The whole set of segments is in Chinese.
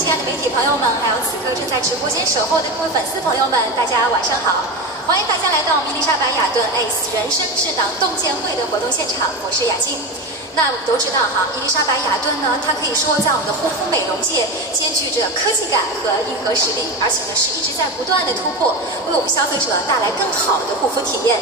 亲爱的媒体朋友们，还有此刻正在直播间守候的各位粉丝朋友们，大家晚上好！欢迎大家来到伊丽莎白雅顿 ACE 人生智囊洞见会的活动现场，我是雅静。那我们都知道哈，伊丽莎白雅顿呢，它可以说在我们的护肤美容界兼具着科技感和硬核实力，而且呢是一直在不断的突破，为我们消费者带来更好的护肤体验。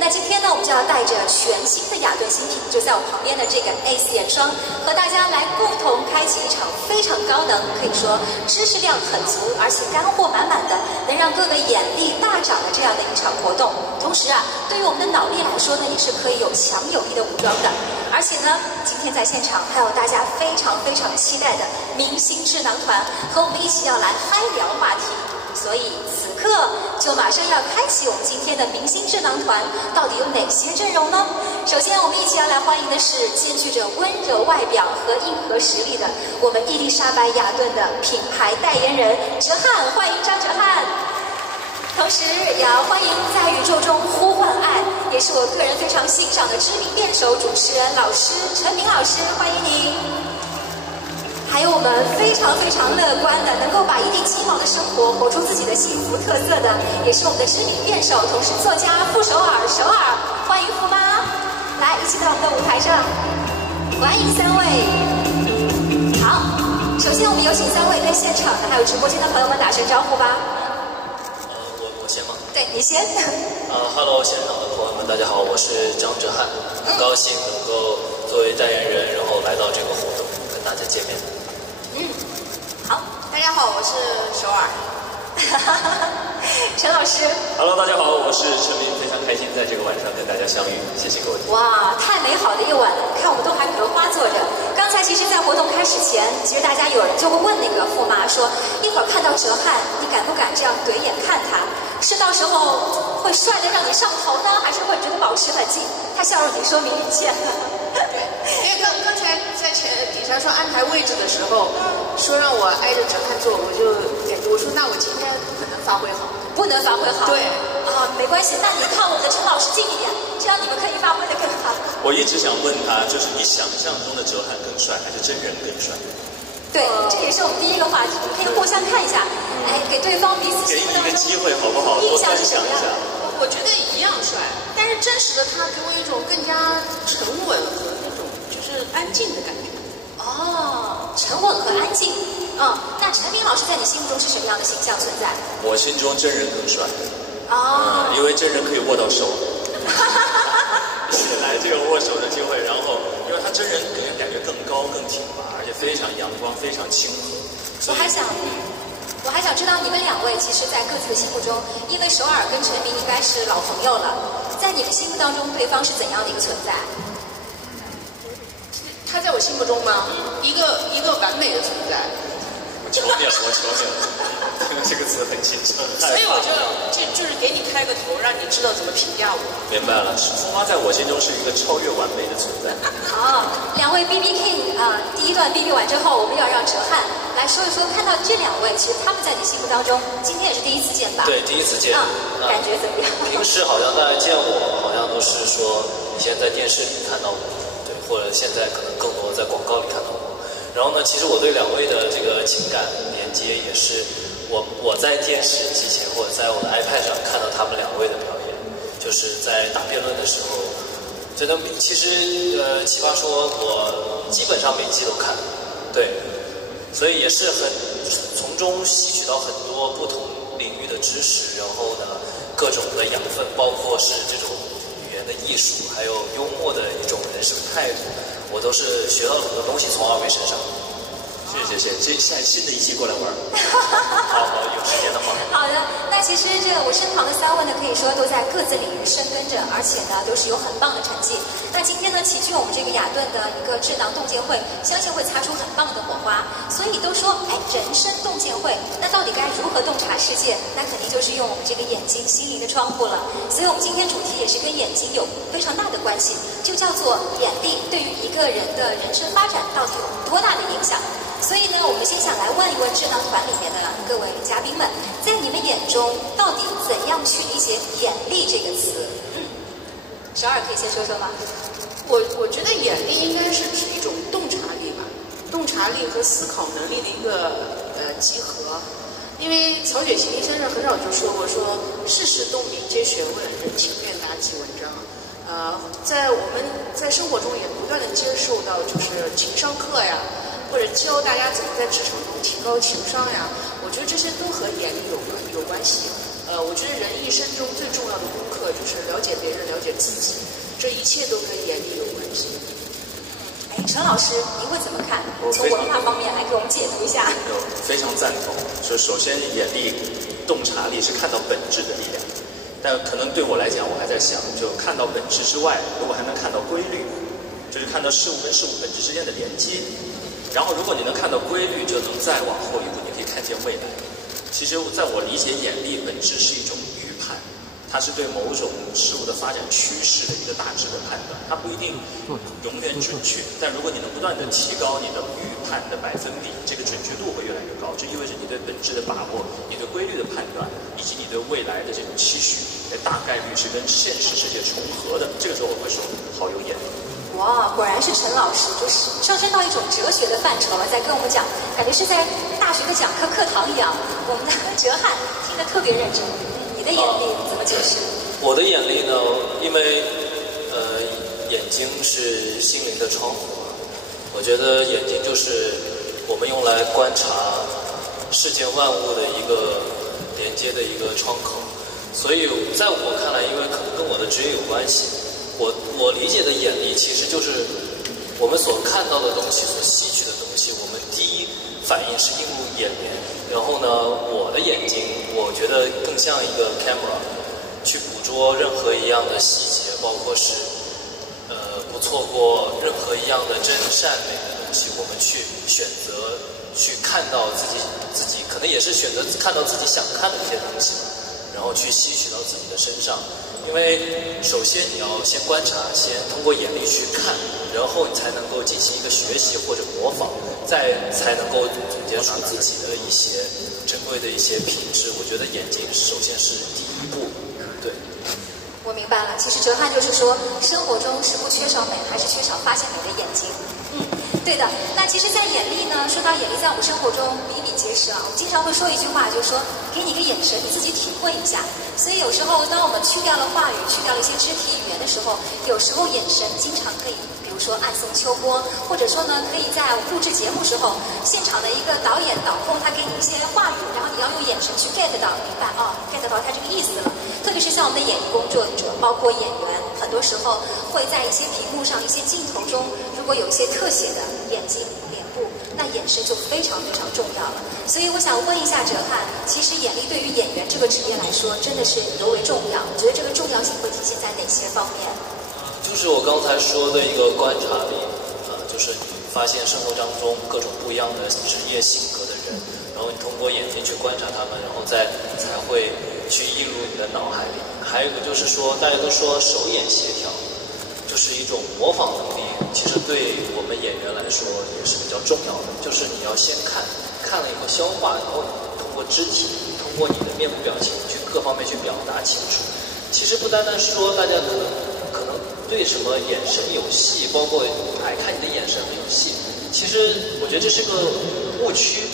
那今天呢，我们就要带着全新的雅顿新品，就在我旁边的这个 ACE 眼霜，和大家来共同开启一场非常高能，可以说知识量很足，而且干货满满的，能让各位眼力大涨的这样的一场活动。同时啊，对于我们的脑力来说呢，也是可以有强有力的武装的。而且呢，今天在现场还有大家非常非常期待的明星智囊团，和我们一起要来嗨聊话题。所以此刻就马上要开启我们今天的明星智囊团，到底有哪些阵容呢？首先，我们一起要来欢迎的是兼具着温柔外表和硬核实力的我们伊丽莎白雅顿的品牌代言人哲瀚，欢迎张哲瀚。同时也要欢迎在宇宙中呼唤爱，也是我个人非常欣赏的知名辩手主持人老师陈明老师，欢迎您。还有我们非常非常乐观的，能够把一地鸡毛的生活活出自己的幸福特色的，也是我们的知名辩手，同时作家傅首尔，首尔，欢迎傅妈，来一起到我们的舞台上，欢迎三位。好，首先我们有请三位对现场的还有直播间的朋友们打声招呼吧。我先吗？对，你先。Hello， 现场的朋友们，大家好，我是张哲瀚，很高兴能够作为代言人，然后来到这个活动跟大家见面。好，大家好，我是首尔。陈老师。Hello， 大家好，我是陈明，非常开心在这个晚上跟大家相遇，谢谢各位。哇，太美好的一晚了！看我们都还荷花坐着。刚才其实，在活动开始前，其实大家有人就会问那个驸马说，一会儿看到哲瀚，你敢不敢这样怼眼看他？是到时候会帅得让你上头呢，还是会觉得保持冷静？他笑容已经说明一切了。对，因为刚才在底下说安排位置的时候，说让我挨着哲瀚坐，我就感觉我说那我今天不可能发挥好，不能发挥好。对，没关系，那你靠我们的陈老师近一点，这样你们可以发挥得更好。我一直想问他，就是你想象中的哲瀚更帅，还是真人更帅？对，这也是我们第一个话题，可以互相看一下，给对方彼此给你一个机会好不好？多分享一下。我觉得一样帅，但是真实的他给我一种更加沉稳和那种就是安静的感觉。哦，沉稳和安静。那陈明老师在你心目中是什么样的形象存在？我心中真人更帅。因为真人可以握到手。是来这个握手的机会，然后因为他真人给人感觉更高更挺拔，而且非常阳光，非常亲和。我还想知道你们两位，其实，在各自的心目中，因为首尔跟陈明应该是老朋友了，在你们心目当中，对方是怎样的一个存在？他在我心目中吗？一个完美的存在。我求你了，这个词很轻声。所以我就是给你开个头，让你知道怎么评价我。明白了，驸马在我心中是一个超越完美的存在。好，两位 BB King 第一段 BB 完之后，我们要让哲瀚来说一说，看到这两位，其实他们在你心目当中，今天也是第一次见吧？对，第一次见。感觉怎么样？平时好像大家见我，好像都是说以前在电视里看到我，对，或者现在可能更多在广告里看到我。然后呢，其实我对两位的这个情感连接也是我在电视机前或者在我的 iPad 上看到他们两位的表演，就是在打辩论的时候，真的其实奇葩说我基本上每季都看，对，所以也是很从中吸取到很多不同领域的知识，然后呢各种的养分，包括是这种语言的艺术，还有幽默的一种人生态度。我都是学到了很多东西从二位身上。谢谢，现在新的一期过来玩。好，有时间的话。好的，那其实这个我身旁的三位呢，可以说都在各自领域深耕着，而且呢都是有很棒的成绩。那今天呢，齐聚我们这个雅顿的一个智囊洞见会，相信会擦出很棒的火花。所以都说，人生洞见会，那到底该如何洞察世界？那肯定就是用我们这个眼睛心灵的窗户了。所以我们今天主题也是跟眼睛有非常大的关系，就叫做眼力对于一个人的人生发展到底有多大的影响。所以呢，我们先想来问一问智囊团里面的各位嘉宾们，在你们眼中，到底怎样去理解“眼力”这个词？首尔可以先说说吗？我觉得眼力应该是指一种洞察力吧。洞察察力和思考能力的一个集合。因为曹雪芹先生很早就说过，说世事洞明皆学问，人情愿达几文章。在我们在生活中也不断的接受到就是情商课呀，或者教大家怎么在职场中提高情商呀，我觉得这些都和眼力有关系。我觉得人一生中最重要的功课就是了解别人，了解自己，这一切都跟眼力有关系。陈老师，您会怎么看？从文化方面来给我们解读一下。非常赞同。说首先，眼力、洞察力是看到本质的力量。但可能对我来讲，我还在想，就看到本质之外，如果还能看到规律，就是看到事物跟事物本质之间的连接。然后，如果你能看到规律，就能再往后一步，你可以看见未来。其实，在我理解，眼力本质是一种预判。它是对某种事物的发展趋势的一个大致的判断，它不一定永远准确，但如果你能不断的提高你的预判的百分比，这个准确度会越来越高，这意味着你对本质的把握，你对规律的判断，以及你对未来的这种期许，大概率是跟现实世界重合的。这个时候我会说，好有眼力。哇，果然是陈老师，就是上升到一种哲学的范畴了，在跟我们讲，感觉是在大学的讲课堂一样。我们的哲瀚听得特别认真。你的眼力怎么解释？我的眼力呢，因为眼睛是心灵的窗户，我觉得眼睛就是我们用来观察世间万物的一个连接的一个窗口。所以在我看来，因为可能跟我的职业有关系，我理解的眼力其实就是我们所看到的东西，所吸取的东西，我们第一反应是映入眼帘。然后呢，我的眼睛，我觉得更像一个 camera， 去捕捉任何一样的细节，包括是不错过任何一样的真善美的东西，我们去选择去看到自己可能也是选择看到自己想看的一些东西，然后去吸取到自己的身上。因为首先你要先观察，先通过眼力去看，然后你才能够进行一个学习或者模仿，再才能够总结出自己的一些珍贵的一些品质。我觉得眼睛首先是第一步。对，我明白了。其实哲瀚就是说，生活中是不缺少美，还是缺少发现美的眼睛。对的。那其实，在眼力呢，说到眼力，在我们生活中比比皆是啊。我们经常会说一句话，就是说，给你一个眼神，你自己体会一下。所以有时候，当我们去掉了话语，去掉了一些肢体语言的时候，有时候眼神经常可以，比如说暗送秋波，或者说呢，可以在录制节目时候，现场的一个导演导控他给你一些话语，然后你要用眼神去 get 到，明白get 到他这个意思了。特别是像我们的演艺工作者，包括演员，很多时候会在一些屏幕上、一些镜头中，如果有一些特写的眼睛、脸部，那眼神就非常非常重要了。所以我想问一下哲瀚，其实眼力对于演员这个职业来说，真的是尤为重要。你觉得这个重要性会体现在哪些方面？就是我刚才说的一个观察力，就是你发现生活当中各种不一样的职业性格的人，然后你通过眼睛去观察他们，然后才会去映入你的脑海里。还有一个就是说，大家都说手眼协调，就是一种模仿能力。其实对我们演员来说也是比较重要的，就是你要先看了以后消化，然后通过肢体，通过你的面部表情去各方面去表达清楚。其实不单单说大家可能对什么眼神有戏，包括看你的眼神很有戏，其实我觉得这是个误区，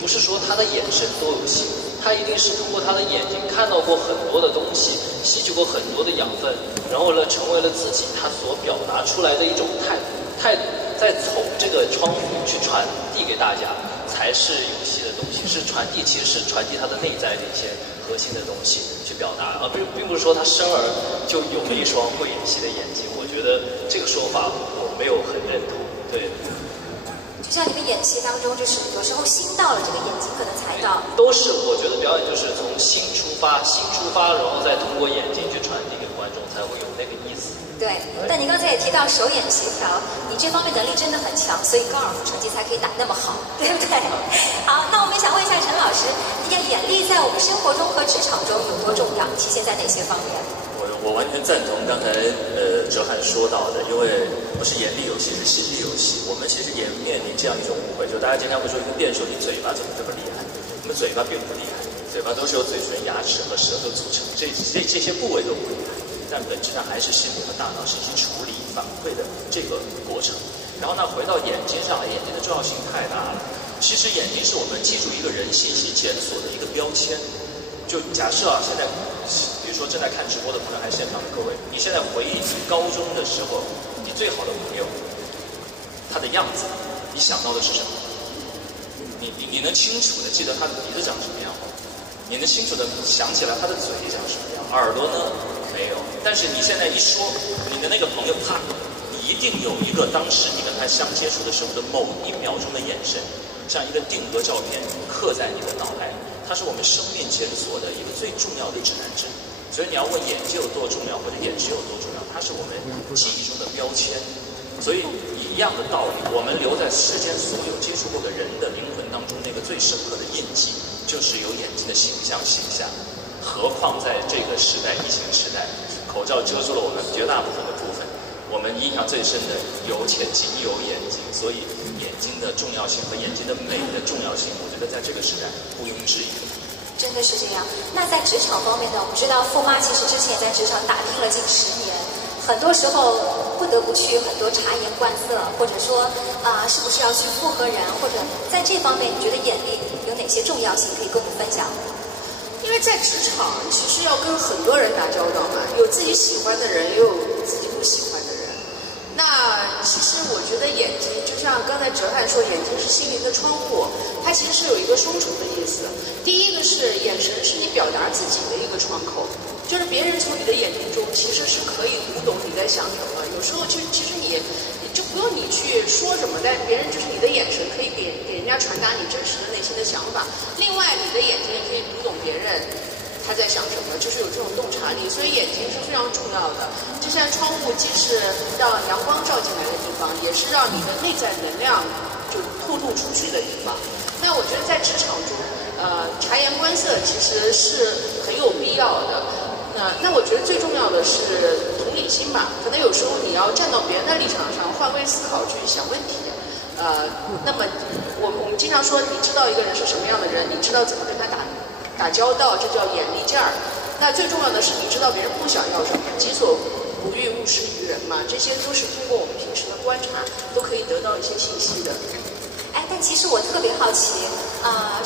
不是说他的眼神都有戏，他一定是通过他的眼睛看到过很多的东西，吸取过很多的养分，然后呢成为了自己他所表达出来的一种态度，再从这个窗户去传递给大家，才是有戏的东西。其实是传递他的内在的一些核心的东西去表达，而并不是说他生而就有了一双会演戏的眼睛。我觉得这个说法我没有很认同。对，就像你们演戏当中，就是有时候心到了，这个眼睛可能才到。都是，我觉得表演就是从心出发，然后再通过眼睛去传递给观众，才会有那个意思。对，但您刚才也提到手眼协调，你这方面能力真的很强，所以高尔夫成绩才可以打那么好，对不对？好，那我们想问一下陈老师，你的眼力在我们生活中和职场中有多重要？体现在哪些方面？我完全赞同刚才哲瀚说到的，因为不是眼力有戏，是心力有戏。我们其实也面临这样一种误会，就大家经常会说一个辩手，你嘴巴怎么这么厉害？我们嘴巴并不厉害，嘴巴都是由嘴唇、牙齿和舌头组成，这些部位都不厉害。但本质上还是心理和大脑信息处理反馈的这个过程。然后呢，回到眼睛上，眼睛的重要性太大了。其实眼睛是我们记住一个人信息检索的一个标签。就假设啊，现在比如说正在看直播的朋友，还是现场的各位，你现在回忆起高中的时候，你最好的朋友，他的样子，你想到的是什么？你能清楚的记得他的鼻子长什么样吗？你能清楚的想起来他的嘴长什么样？耳朵呢？没有。但是你现在一说你的那个朋友，啪，你一定有一个当时你跟他相接触的时候的某1秒钟的眼神，像一个定格照片刻在你的脑海。它是我们生命检索的一个最重要的指南针，所以你要问眼睛有多重要，或者眼睛有多重要，它是我们记忆中的标签。所以一样的道理，我们留在世间所有接触过的人的灵魂当中，那个最深刻的印记，就是有眼睛的形象。何况在这个时代，疫情时代，口罩遮住了我们绝大部分的部分，我们印象最深的仅有眼睛，所以眼睛的重要性和眼睛的美的重要性，我觉得在这个时代毋庸置疑。真的是这样。那在职场方面呢，我们知道傅妈其实之前也在职场打拼了近10年，很多时候不得不去很多察言观色，或者说是不是要去附和人，或者在这方面你觉得眼力有哪些重要性可以跟我们分享？因为在职场其实要跟很多人打交道嘛，有自己喜欢的人，也有自己不喜欢的人。那其实我觉得眼睛就像刚才哲翰说，眼睛是心灵的窗户，它其实是有一个双重的意思。第一个是眼神是你表达自己的一个窗口，就是别人从你的眼睛中其实是可以读懂你在想什么。有时候其实你就不用你去说什么，但别人就是你的眼神可以给人家传达你真实的内心的想法。另外，你的眼睛也可以读懂别人他在想什么，就是有这种洞察力，所以眼睛是非常重要的。就像窗户，既是让阳光照进来的地方，也是让你的内在能量就透露出去的地方。那我觉得在职场中，察言观色其实是很有必要的。那我觉得最重要的是同理心吧。可能有时候你要站到别人的立场上，换位思考去想问题。那么我们经常说，你知道一个人是什么样的人，你知道怎么跟他打交道，这叫眼力劲儿。那最重要的是，你知道别人不想要什么，己所不欲，勿施于人嘛。这些都是通过我们平时的观察，都可以得到一些信息的。哎，但其实我特别好奇，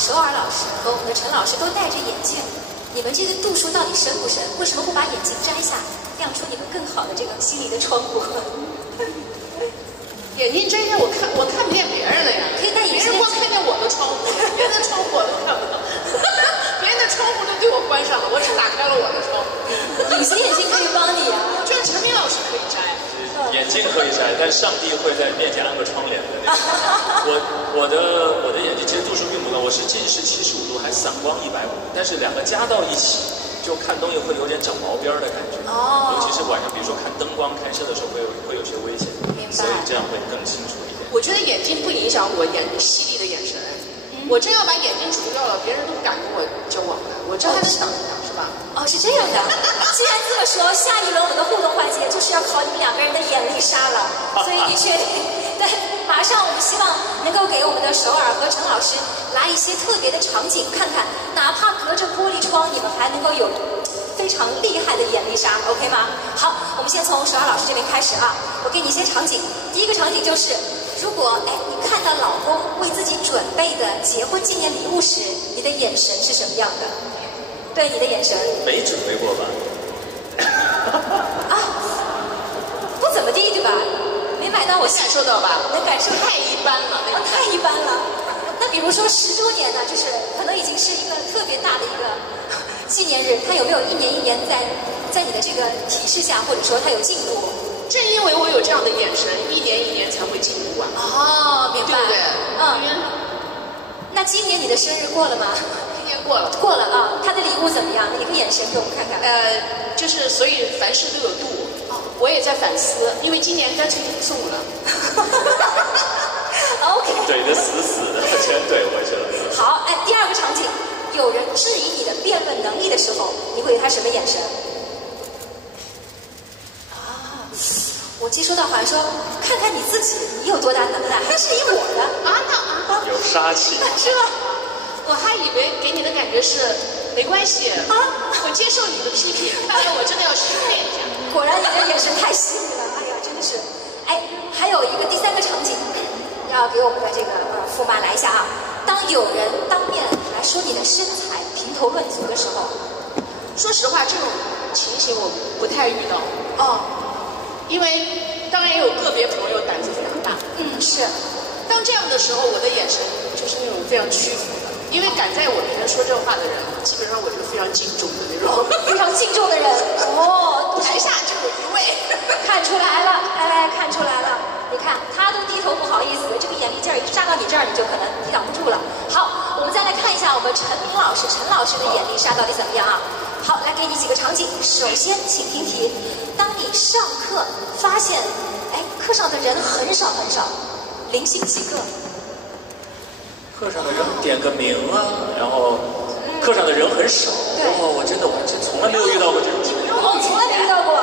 首尔老师和我们的陈老师都戴着眼镜，你们这个度数到底深不深？为什么不把眼镜摘下，亮出你们更好的这个心灵的窗户？眼镜摘下，我看不见别人了呀。可以戴隐形眼镜。别人光看见我的窗户，别人的窗户我都看不到。别人的窗户都对我关上了，我只打开了我的窗户。隐形眼镜可以帮你啊。我觉得陈明老师可以摘。眼镜可以摘，但上帝会在面前安个窗帘的那种。我的眼睛其实度数并不高，我是近视75度，还散光150，但是两个加到一起，就看东西会有点长毛边的感觉。尤其是晚上，比如说看灯光开车的时候会有些危险，所以这样会更清楚一点。我觉得眼睛不影响我犀利的眼神。我真要把眼睛除掉了，别人都不敢跟我交往的。我这还能挡一挡，是吧？哦，是这样的。既然这么说，下一轮我们的互动环节就是要考你们2个人的眼力杀了。所以的确，对，马上我们希望能够给我们的首尔和陈老师来一些特别的场景，看看哪怕隔着玻璃窗，你们还能够有非常厉害的眼力杀 ，OK 吗？好，我们先从首尔老师这边开始啊。我给你一些场景，第一个场景就是，如果你看到老公为自己准备的结婚纪念礼物时，你的眼神是什么样的？对，你的眼神。没准备过吧？不怎么地，对吧？没买到我感受到吧？能感受太一般了，太一般了。那比如说10周年呢，就是可能已经是一个特别大的一个纪念日，它有没有一年一年在你的这个提示下，或者说它有进步？正因为我有这样的眼神，一年一年才会进步啊。哦，明白。对不对？那今年你的生日过了吗？今年过了。过了啊。他的礼物怎么样？一个眼神给我们看看。就是所以凡事都有度。我也在反思，因为今年干脆就不送了。OK。怼得死死的，全怼回去了。好，第二个场景，有人质疑你的辩论能力的时候，你会给他什么眼神？我接收到好像说，看看你自己，你有多大能耐，还质疑我的啊？有杀气，是吧？我还以为给你的感觉是没关系啊，我接受你的批评，看来我真的要实践一下。果然你的眼神太细腻了，哎呀，真的是。哎，还有一个第3个场景，要给我们的这个驸马来一下啊。当有人当面来说你的身材评头论足的时候，说实话，这种情形我不太遇到。哦，因为当然也有个别朋友胆子非常大。是。当这样的时候，我的眼神就是那种非常屈服的，因为敢在我面前说这话的人，基本上我是非常敬重的那种。非常敬重的人。哦，台下就有一位，看出来了，哎，看出来了。你看，他都低头不好意思，这个眼力劲儿一杀到你这儿，你就可能抵挡不住了。好，我们再来看一下我们陈明老师、陈老师的眼力杀到底怎么样啊？好，来给你几个场景。首先，请听题：当你上课发现，哎，课上的人很少很少，零星几个。课上的人点个名啊，然后课上的人很少。对。哦，我真的从来没有遇到过这种情况。哦，从来没遇到过。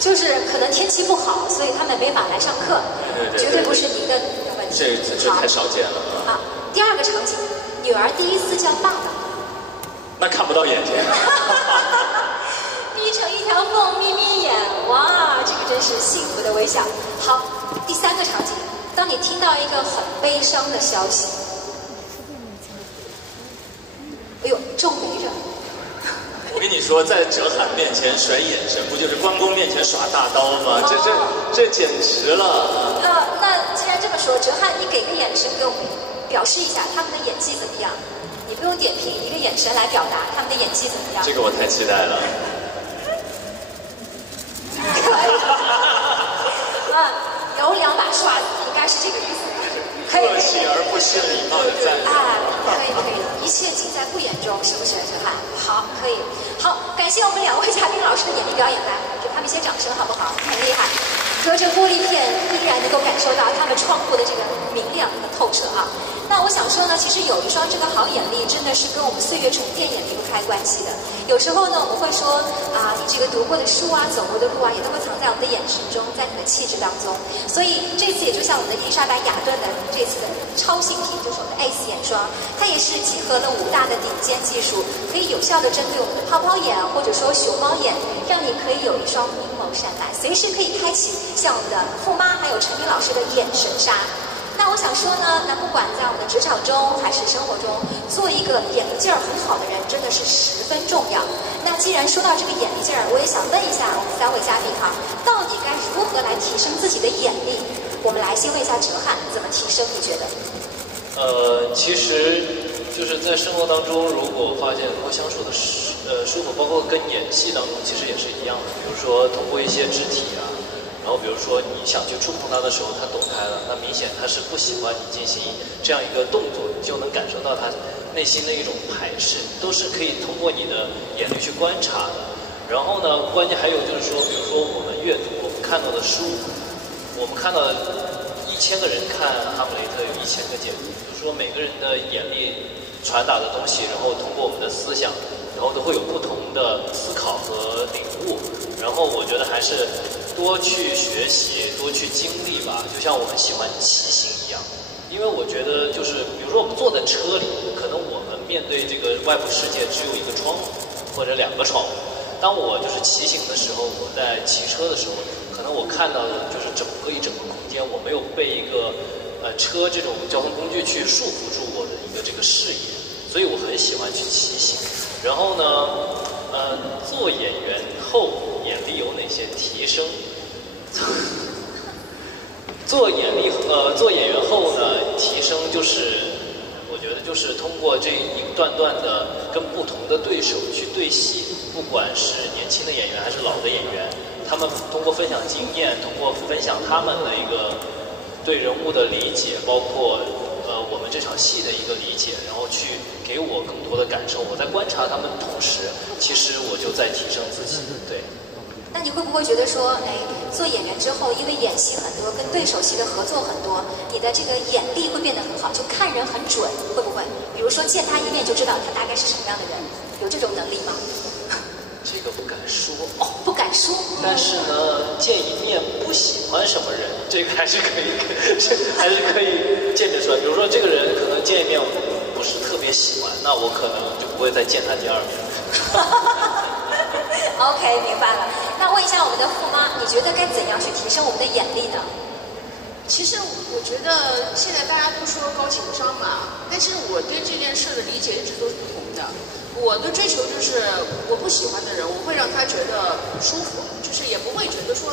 就是可能天气不好，所以他们没法来上课。对，绝对不是你的问题。这太少见了啊！第2个场景，女儿第一次叫爸爸，那看不到眼睛。眯成一条缝，眯眯眼，哇，这个真是幸福的微笑。好，第3个场景，当你听到一个很悲伤的消息，哎呦，皱眉着。我跟你说，在哲瀚面前甩眼神，不就是关公面前耍大刀吗？这简直了！那既然这么说，哲瀚，你给个眼神给我们表示一下他们的演技怎么样？你不用点评，一个眼神来表达他们的演技怎么样？这个我太期待了。有2把刷子，应该是这个意思。可以。客气而不失礼貌的赞。可以，一切尽在不言中，是不是，哲瀚？好，可以。好，感谢我们2位嘉宾老师的眼力表演，来给他们一些掌声，好不好？很厉害，隔着玻璃片依然能够感受到他们窗户的这个明亮和透彻啊。那我想说呢，其实有一双这个好眼力，真的是跟我们岁月沉淀也离不开关系的。有时候呢，我们会说啊，你这个读过的书啊，走过的路啊，也都会藏在我们的眼神中，在你的气质当中。所以这次也就像我们的伊丽莎白雅顿的这次的超新品，就是我们的 Ace 眼霜，它也是集合了5大的顶尖技术，可以有效的针对我们的泡泡眼或者说熊猫眼，让你可以有一双明眸善睐，随时可以开启像我们的驸妈还有陈明老师的眼神杀。那我想说呢，那不管在我们的职场中还是生活中，做一个眼力劲儿很好的人，真的是10分重要。那既然说到这个眼力劲儿，我也想问一下我们3位嘉宾哈，到底该如何来提升自己的眼力？我们来先问一下哲瀚，怎么提升？你觉得？其实就是在生活当中，如果发现能够相处的舒服，包括跟演戏当中其实也是一样的。比如说通过一些肢体啊。然后比如说你想去触碰他的时候，他躲开了，那明显他是不喜欢你进行这样一个动作，你就能感受到他内心的一种排斥，都是可以通过你的眼力去观察的。然后呢，关键还有就是说，比如说我们阅读，我们看到的书，我们看到1000个人看《哈姆雷特》有1000个解读，就是说每个人的眼力传达的东西，然后通过我们的思想，然后都会有不同的思考和领悟。然后我觉得还是多去学习，多去经历吧，就像我们喜欢骑行一样。因为我觉得就是，比如说我们坐在车里，可能我们面对这个外部世界只有1个窗户或者2个窗户。当我就是骑行的时候，我在骑车的时候，可能我看到的就是一整个空间，我没有被一个车这种交通工具去束缚住我的一个这个视野，所以我很喜欢去骑行。然后呢，做演员后眼力有哪些提升？做演员后呢，提升就是我觉得就是通过这一段段的跟不同的对手去对戏，不管是年轻的演员还是老的演员，他们通过分享经验，通过分享他们的一个对人物的理解，包括我们这场戏的一个理解，然后去给我更多的感受。我在观察他们的同时，其实我就在提升自己。对。那你会不会觉得说，做演员之后，因为演戏很多，跟对手戏的合作很多，你的这个眼力会变得很好，就看人很准，会不会？比如说见他一面就知道他大概是什么样的人，有这种能力吗？这个不敢说哦，不敢说。但是呢，见一面不喜欢什么人，这个还是可以见得出来。比如说这个人可能见一面我不是特别喜欢，那我可能就不会再见他第2面。OK， 明白了。那问一下我们的傅妈，你觉得该怎样去提升我们的眼力呢？其实我觉得现在大家都说高情商嘛，但是我对这件事的理解一直都是不同的。我的追求就是我不喜欢的人，我会让他觉得不舒服，就是也不会觉得说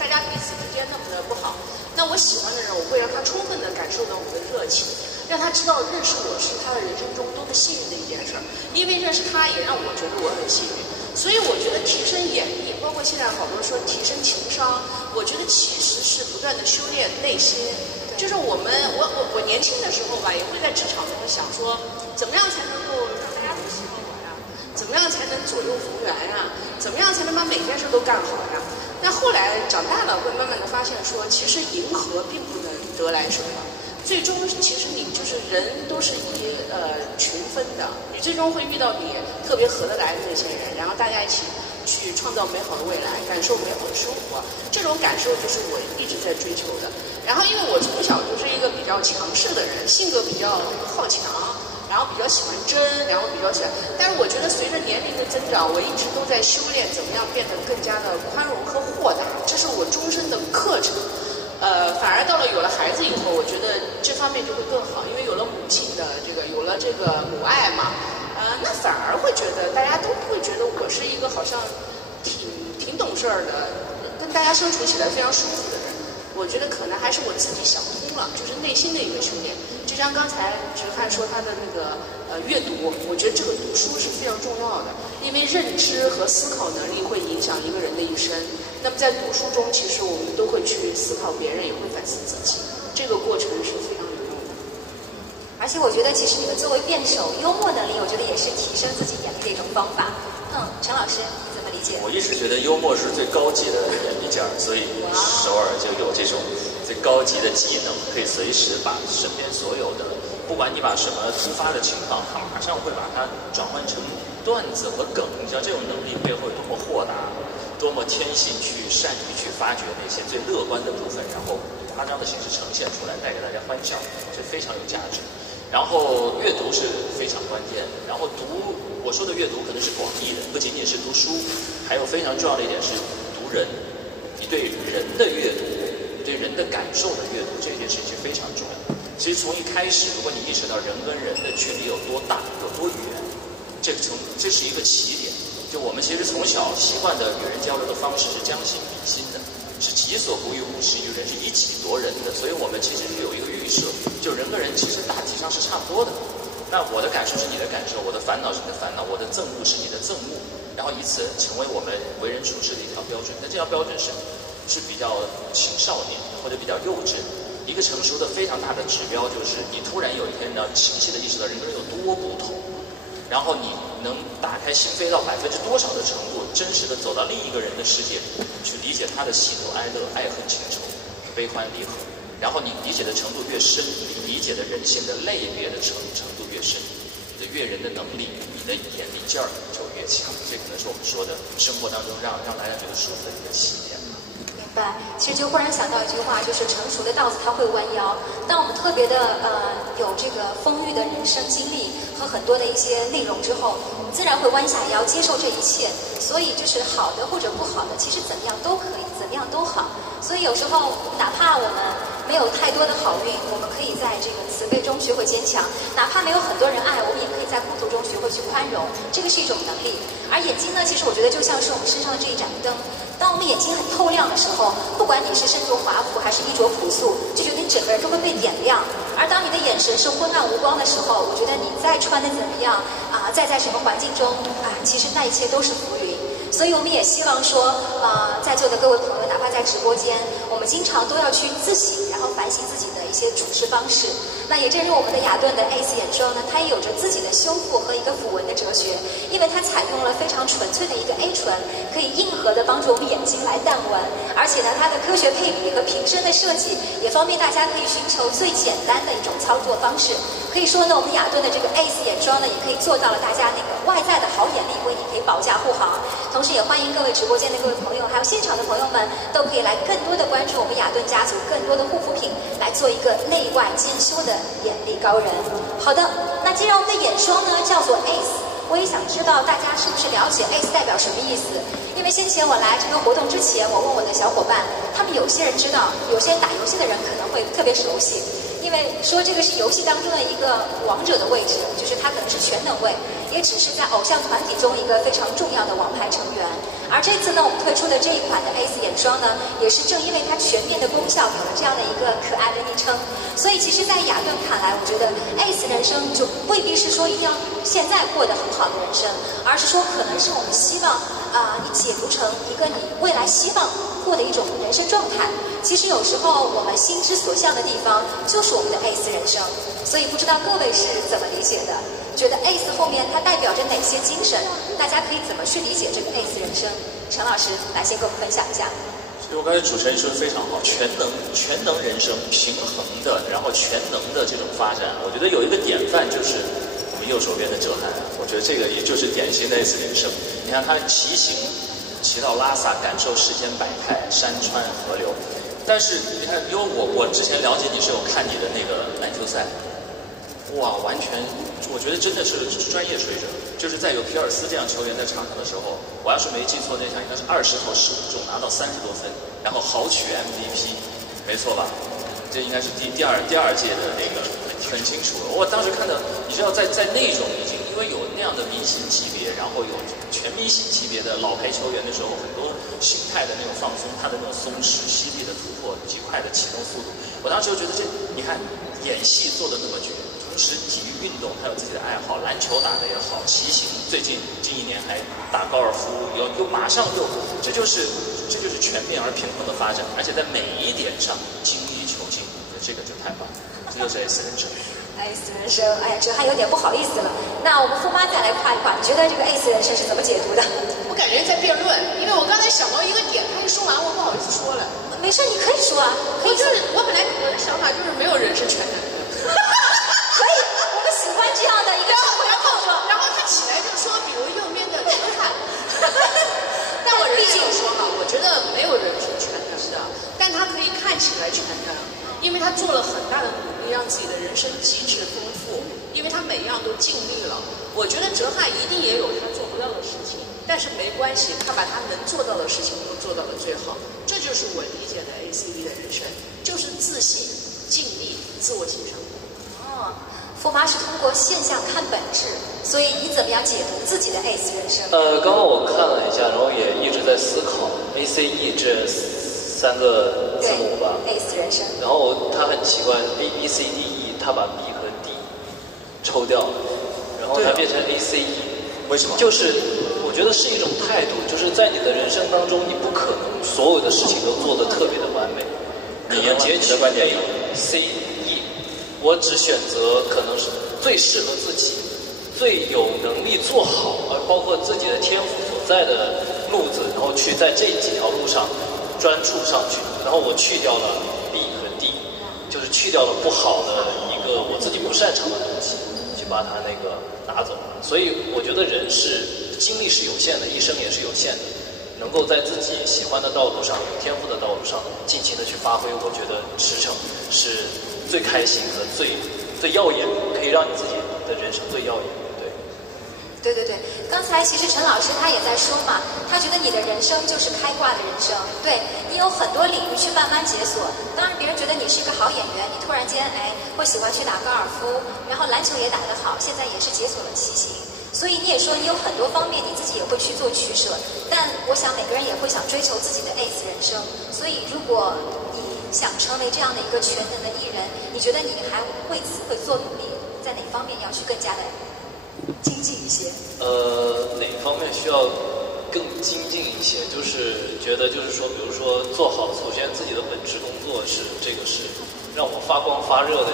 大家彼此之间那么的不好。那我喜欢的人，我会让他充分的感受到我的热情，让他知道认识我是他的人生中多么幸运的一件事儿，因为认识他也让我觉得我很幸运。所以我觉得提升眼力，包括现在好多说提升情商，我觉得其实是不断的修炼内心。就是我年轻的时候吧，也会在职场中想说，怎么样才能够让大家都喜欢我呀？怎么样才能左右逢源呀？怎么样才能把每件事都干好呀？但后来长大了，会慢慢的发现说，其实迎合并不能得来什么。最终，其实你就是人都是以群分的，你最终会遇到你特别合得来的那些人，然后大家一起去创造美好的未来，感受美好的生活。这种感受就是我一直在追求的。然后，因为我从小就是一个比较强势的人，性格比较好强，然后比较喜欢争，然后比较喜欢。但是我觉得随着年龄的增长，我一直都在修炼怎么样变得更加的宽容和豁达，这是我终身的课程。反而到了有了孩子以后，我觉得这方面就会更好，因为有了母亲的有了这个母爱嘛，那反而会觉得大家都不会觉得我是一个好像挺懂事儿的，跟大家相处起来非常舒服的人。我觉得可能还是我自己想通了，就是内心的一个修炼。就像刚才直翰说他的那个阅读，我觉得这个读书是非常重要的，因为认知和思考能力会影响一个人的一生。那么在读书中，其实我们都会去思考别人，也会反思自己，这个过程是非常有用的。而且我觉得，其实你们作为辩手，幽默能力，我觉得也是提升自己眼力的一种方法。陈老师，你怎么理解？我一直觉得幽默是最高级的眼力劲儿，所以首尔就有这种最高级的技能，可以随时把身边所有的，不管你把什么突发的情况，他马上会把它转换成段子和梗。你知道这种能力背后有多么豁达，多么天性去善于去发掘那些最乐观的部分，然后以夸张的形式呈现出来，带给大家欢笑，这非常有价值。然后阅读是非常关键，然后我说的阅读可能是广义的，不仅仅是读书，还有非常重要的一点是读人。你对人的阅读，对人的感受的阅读，这件事情是非常重要的。其实从一开始，如果你意识到人跟人的距离有多大、有多远，这是一个起点。就我们其实从小习惯的与人交流的方式是将心比心的，是己所不欲，勿施于人，是以己度人的。所以我们其实是有一个预设，就人跟人其实大体上是差不多的。那我的感受是你的感受，我的烦恼是你的烦恼，我的憎恶是你的憎恶，然后以此成为我们为人处事的一条标准。但这条标准是比较青少年或者比较幼稚。一个成熟的非常大的指标就是你突然有一天呢，清晰的意识到人跟人有多不同，然后你能打开心扉到多少的程度，真实的走到另一个人的世界里，去理解他的喜怒哀乐、爱恨情仇、悲欢离合。然后你理解的程度越深，你理解的人性的类别的程度越深，你的阅人的能力，你的眼力劲儿就越强。这可能是我们说的生活当中让大家觉得舒服的一个起点。明白。其实就忽然想到一句话，就是成熟的稻子它会弯腰。当我们特别的有这个丰裕的人生经历和很多的一些内容之后，自然会弯下腰接受这一切。所以就是好的或者不好的，其实怎么样都可以，怎么样都好。所以有时候哪怕我们没有太多的好运，我们可以在这个慈悲中学会坚强；哪怕没有很多人爱，我们也可以在孤独中学会去宽容。这个是一种能力。而眼睛呢，其实我觉得就像是我们身上的这一盏灯。当我们眼睛很透亮的时候，不管你是身着华服还是衣着朴素，就觉得你整个人都会被点亮。而当你的眼神是昏暗无光的时候，我觉得你再穿的怎么样再在什么环境中其实那一切都是浮云。所以我们也希望说在座的各位朋友，哪怕在直播间，我们经常都要去自省，然后反省自己的一些处事方式。那也正如我们的雅顿的 ACE 眼霜呢，它也有着自己的修复和一个抚纹的哲学，因为它采用了非常纯粹的一个 A 醇，可以硬核的帮助我们眼睛来淡纹，而且呢，它的科学配比和瓶身的设计也方便大家可以寻求最简单的一种操作方式。可以说呢，我们雅顿的这个 ACE 眼霜呢，也可以做到了大家那个外在的好眼力，为你可以保驾护航。同时也欢迎各位直播间的各位朋友，还有现场的朋友们，都可以来更多的关注我们雅顿家族更多的护肤品，来做一个内外兼修的眼力高人。好的，那既然我们的眼霜呢叫做 ACE，我也想知道大家是不是了解 ACE 代表什么意思。因为先前我来这个活动之前，我问我的小伙伴，他们有些人知道，有些人打游戏的人可能会特别熟悉。因为说这个是游戏当中的一个王者的位置，就是他可能是全能位，也只是在偶像团体中一个非常重要的王牌成员。而这次呢，我们推出的这一款的 ACE 眼霜呢，也是正因为它全面的功效，有了这样的一个可爱的昵称。所以其实，在雅顿看来，我觉得 ACE 人生就未必是说一定要现在过得很好的人生，而是说可能是我们希望你解读成一个你未来希望过的一种人生状态。其实有时候我们心之所向的地方，就是我们的 ACE 人生。所以不知道各位是怎么理解的？觉得 ACE 后面它代表着哪些精神？大家可以怎么去理解这个 ACE 人生？陈老师来先跟我们分享一下。所以我刚才主持人说的非常好，全能人生，平衡的，然后全能的这种发展，我觉得有一个典范就是我们右手边的哲瀚，我觉得这个也就是典型的 ACE 人生。你看他骑行骑到拉萨，感受世间百态，山川河流。但是你看，因为我之前了解你是有看你的那个篮球赛，哇，完全我觉得真的是专业水准。就是在有皮尔斯这样球员在场上的时候，我要是没记错，那场应该是20号15中拿到30多分，然后豪取 MVP， 没错吧？这应该是第二届的那个，很清楚。我当时看到，你知道在那种已经因为有那样的明星级别，然后有全明星级别的老牌球员的时候，很多心态的那种放松，他的那种松弛、犀利的突破、极快的启动速度，我当时就觉得你看演戏做的那么绝。同时，体育运动还有自己的爱好，篮球打的也好，骑行，最近1年还打高尔夫，又马上这就是全面而平衡的发展，而且在每一点上精益求精，这个就太棒了，这就是 ACE 人生。ACE 人生，哎呀，这还有点不好意思了。那我们富妈再来夸一夸，你觉得这个 ACE 人生是怎么解读的？我感觉在辩论，因为我刚才想到一个点，他一说完我不好意思说了。没事，你可以说啊，可以说。我本来我的想法就是没有人是全能的。可以，我们喜欢这样的一个然后他起来就说，比如右边的哲瀚，但我仍然有说哈，我觉得没有人是全能的，但他可以看起来全能，因为他做了很大的努力，让自己的人生极致丰富，因为他每样都尽力了。我觉得哲瀚一定也有他做不到的事情，但是没关系，他把他能做到的事情都做到了最好，这就是我理解的 ACE 的人生，就是自信、尽力、自我提升。富妈是通过现象看本质，所以你怎么样解读自己的 ACE 人生？刚刚我看了一下，然后也一直在思考 ACE 这3个字母吧。ACE 人生。然后它很奇怪 ，A B C D E， 它把 B 和 D 抽掉了，然后它变成 ACE。为什么？就是我觉得是一种态度，就是在你的人生当中，你不可能所有的事情都做得特别的完美。你的观点有 C。我只选择可能是最适合自己、最有能力做好，而包括自己的天赋所在的路子，然后去在这几条路上专注上去。然后我去掉了 B 和 D， 就是去掉了不好的一个我自己不擅长的东西，去把它那个拿走。所以我觉得人是精力是有限的，一生也是有限的。能够在自己喜欢的道路上、有天赋的道路上尽情的去发挥，我觉得驰骋是最开心和最耀眼，可以让你自己的人生最耀眼。对，刚才其实陈老师他也在说嘛，他觉得你的人生就是开挂的人生，对你有很多领域去慢慢解锁。当然，别人觉得你是一个好演员，你突然间会喜欢去打高尔夫，然后篮球也打得好，现在也是解锁了骑行。所以你也说你有很多方面你自己也会去做取舍，但我想每个人也会想追求自己的 ACE 人生。所以如果你想成为这样的一个全能的艺人，你觉得你还为此会做努力，在哪方面要去更加的精进一些？哪方面需要更精进一些？就是觉得就是说，比如说做好首先自己的本职工作是让我发光发热的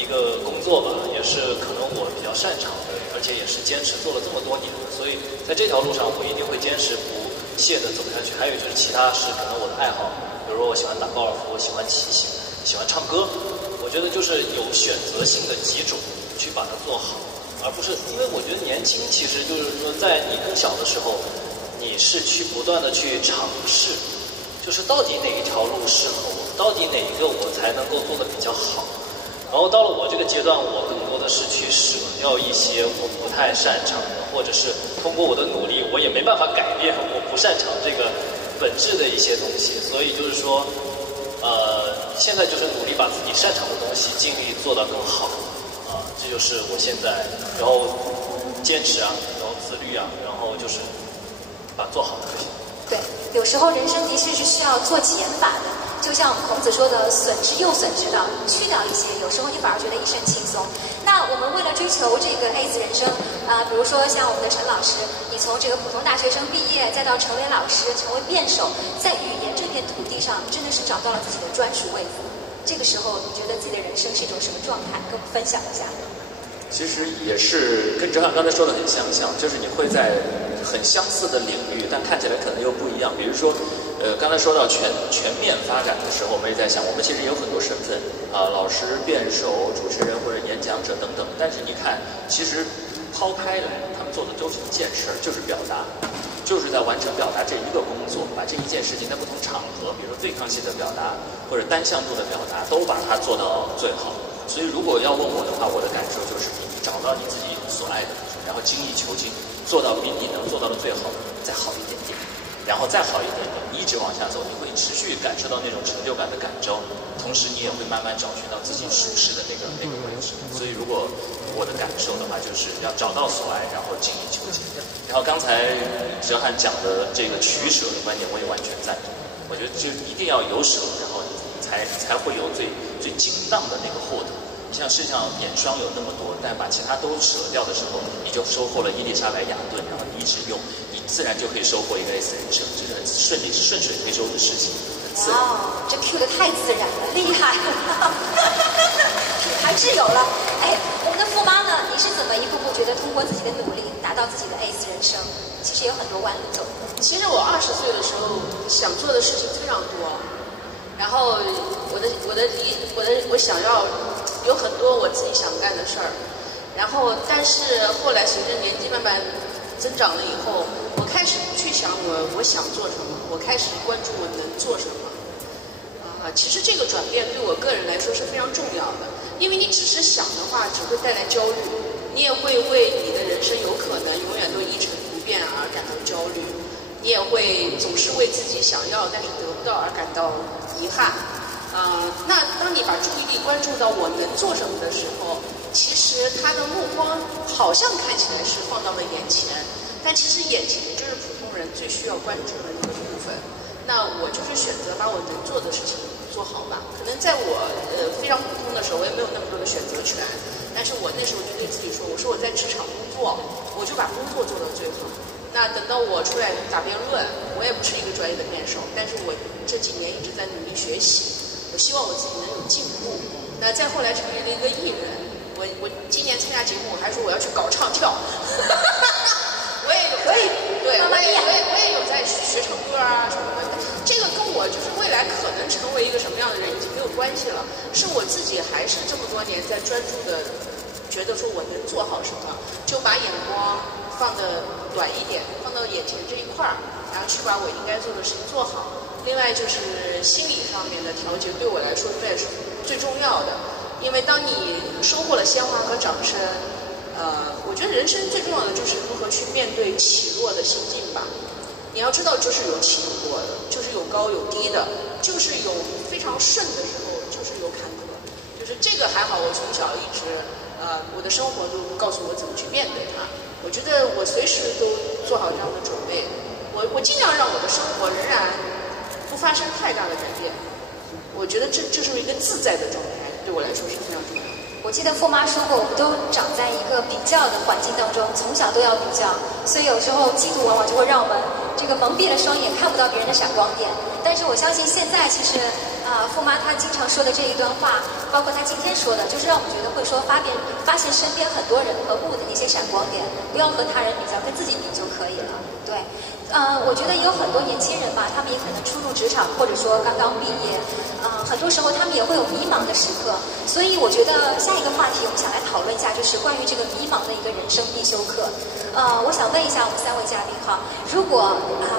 一个工作吧，也是可能我比较擅长的，而且也是坚持做了这么多年的，所以在这条路上我一定会坚持不懈地走下去。还有就是其他是可能我的爱好，比如说我喜欢打高尔夫，我喜欢骑行，喜欢唱歌，我觉得就是有选择性的几种去把它做好，而不是因为我觉得年轻其实就是说在你更小的时候，你是去不断的去尝试，就是到底哪一条路适合我，到底哪一个我才能够做得比较好。然后到了我这个阶段，我更多的是去舍掉一些我不太擅长的，或者是通过我的努力，我也没办法改变我不擅长这个本质的一些东西。所以就是说，现在就是努力把自己擅长的东西尽力做到更好，这就是我现在，然后坚持啊，然后自律啊，然后就是把它做好就行。对，有时候人生的确是需要做减法的，就像孔子说的"损之又损之"的，去掉一些，有时候你反而觉得一身轻松。那我们为了追求这个 A 字人生比如说像我们的陈老师，你从这个普通大学生毕业，再到成为老师，成为辩手，在语言这片土地上，真的是找到了自己的专属位置。这个时候，你觉得自己的人生是一种什么状态？跟我们分享一下。其实也是跟哲翰刚才说的很相像，就是你会在很相似的领域，但看起来可能又不一样。比如说，刚才说到全面发展的时候，我们也在想，我们其实也有很多身份老师、辩手、主持人或者演讲者等等。但是你看，其实抛开来，他们做的都是一件事儿，就是表达，就是在完成表达这一个工作，把这一件事情在不同场合，比如说对抗性的表达或者单向度的表达，都把它做到最好。所以如果要问我的话，我的感受就是你找到你自己所爱的，然后精益求精，做到比你能做到的最好，再好一点点，然后再好一点点，你一直往下走，你会持续感受到那种成就感的感召，同时你也会慢慢找寻到自己舒适的那个位置。所以如果我的感受的话，就是要找到所爱，然后精益求精。然后刚才哲翰讲的这个取舍的观点，我也完全赞同。我觉得就一定要有舍，然后才会有最精当的那个获得。像世上眼霜有那么多，但把其他都舍掉的时候，你就收获了伊丽莎白雅顿，然后你一直用，你自然就可以收获一个 S 人生，这是很顺水推舟的事情，很自然。这 Q 的太自然了，厉害了，品牌挚友了。哎，我们的驸妈呢？你是怎么一步步觉得通过自己的努力达到自己的 A 字人生？其实有很多弯路走。其实我20岁的时候想做的事情非常多，然后我想要有很多我自己想干的事儿，然后但是后来随着年纪慢慢增长了以后，我开始不去想我想做什么，我开始关注我能做什么。其实这个转变对我个人来说是非常重要的，因为你只是想的话，只会带来焦虑，你也会为你的人生有可能永远都一成不变而感到焦虑，你也会总是为自己想要但是得不到而感到遗憾。那当你把注意力关注到我能做什么的时候，其实他的目光好像看起来是放到了眼前，但其实眼前就是普通人最需要关注的一个部分。那我就是选择把我能做的事情做好吧。可能在我非常普通的时候，我也没有那么多的选择权，但是我那时候就对自己说，我说我在职场工作，我就把工作做到最好。那等到我出来打辩论，我也不是一个专业的辩手，但是我这几年一直在努力学习，我希望我自己能有进步。那再后来成为了一个艺人，我今年参加节目，我还说我要去搞唱跳，我也有在，对，我也有在学唱歌啊什么的。这个跟我就是未来可能成为一个什么样的人已经没有关系了，是我自己还是这么多年在专注的觉得说我能做好什么，就把眼光放得短一点，放到眼前这一块儿，然后去把我应该做的事情做好。另外就是心理上面的调节，对我来说这也是最重要的。因为当你收获了鲜花和掌声，我觉得人生最重要的就是如何去面对起落的心境吧。你要知道，就是有起有落的，就是有高有低的，就是有非常顺的时候，就是有坎坷。就是这个还好，我从小一直我的生活都告诉我怎么去面对它。我觉得我随时都做好这样的准备，我尽量让我的生活仍然不发生太大的改变。我觉得这是一个自在的状态，对我来说是非常重要的。我记得驸妈说过，我们都长在一个比较的环境当中，从小都要比较，所以有时候嫉妒往往就会让我们这个蒙蔽了双眼，看不到别人的闪光点。但是我相信现在其实驸妈她经常说的这一段话，包括她今天说的，就是让我们觉得会说发现身边很多人和物的那些闪光点，不要和他人比较，跟自己比就可以了。对，我觉得也有很多年轻人吧，他们也可能初入职场，或者说刚刚毕业，很多时候他们也会有迷茫的时刻。所以我觉得下一个话题我们想来讨论一下，就是关于这个迷茫的一个人生必修课。我想问一下我们3位嘉宾哈，如果